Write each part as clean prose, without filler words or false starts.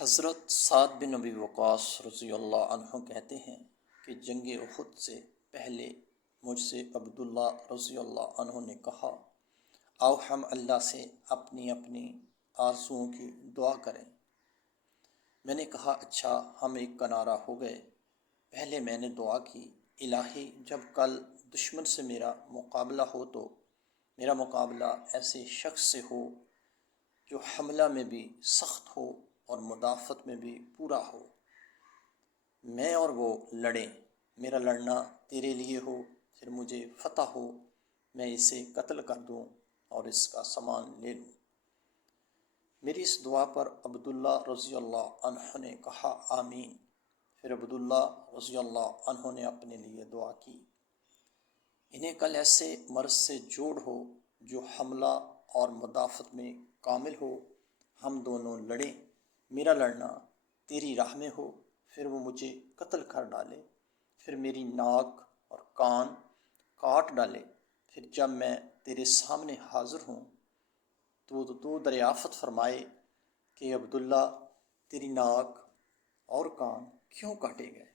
حضرت سعد بن ابی وقاص رضی اللہ عنہ کہتے ہیں کہ جنگ احد سے پہلے مجھ سے عبداللہ رضی اللہ عنہ نے کہا، آؤ ہم اللہ سے اپنی اپنی آرزوؤں کی دعا کریں۔ میں نے کہا اچھا، ہم ایک کنارہ ہو گئے۔ پہلے میں نے دعا کی، الہی جب کل دشمن سے میرا مقابلہ ہو تو میرا مقابلہ ایسے شخص سے ہو جو حملہ میں بھی سخت ہو اور مدافعت میں بھی پورا ہو۔ میں اور وہ لڑیں، میرا لڑنا تیرے لیے ہو، پھر مجھے فتح ہو، میں اسے قتل کر دوں اور اس کا سامان لے لوں۔ میری اس دعا پر عبداللہ رضی اللہ عنہ نے کہا آمین۔ پھر عبداللہ رضی اللہ عنہ نے اپنے لیے دعا کی، انہیں کل ایسے مرض سے جوڑ ہو جو حملہ اور مدافعت میں کامل ہو، ہم دونوں لڑیں، میرا لڑنا تیری راہ میں ہو، پھر وہ مجھے قتل کر ڈالے، پھر میری ناک اور کان کاٹ ڈالے، پھر جب میں تیرے سامنے حاضر ہوں تو دریافت فرمائے کہ عبداللہ تیری ناک اور کان کیوں کاٹے گئے؟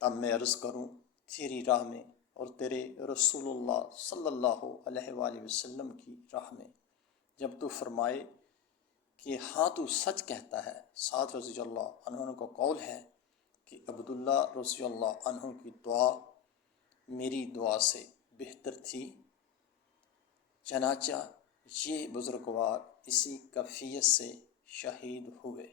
تب میں عرض کروں تیری راہ میں اور تیرے رسول اللہ صلی اللہ علیہ وآلہ وسلم کی راہ میں۔ جب تو فرمائے کہ ہاں تو سچ کہتا ہے، سعد رضی اللہ عنہ کا قول ہے کہ عبداللہ رضی اللہ عنہ کی دعا میری دعا سے بہتر تھی، چنانچہ یہ بزرگوار اسی کیفیت سے شہید ہوئے۔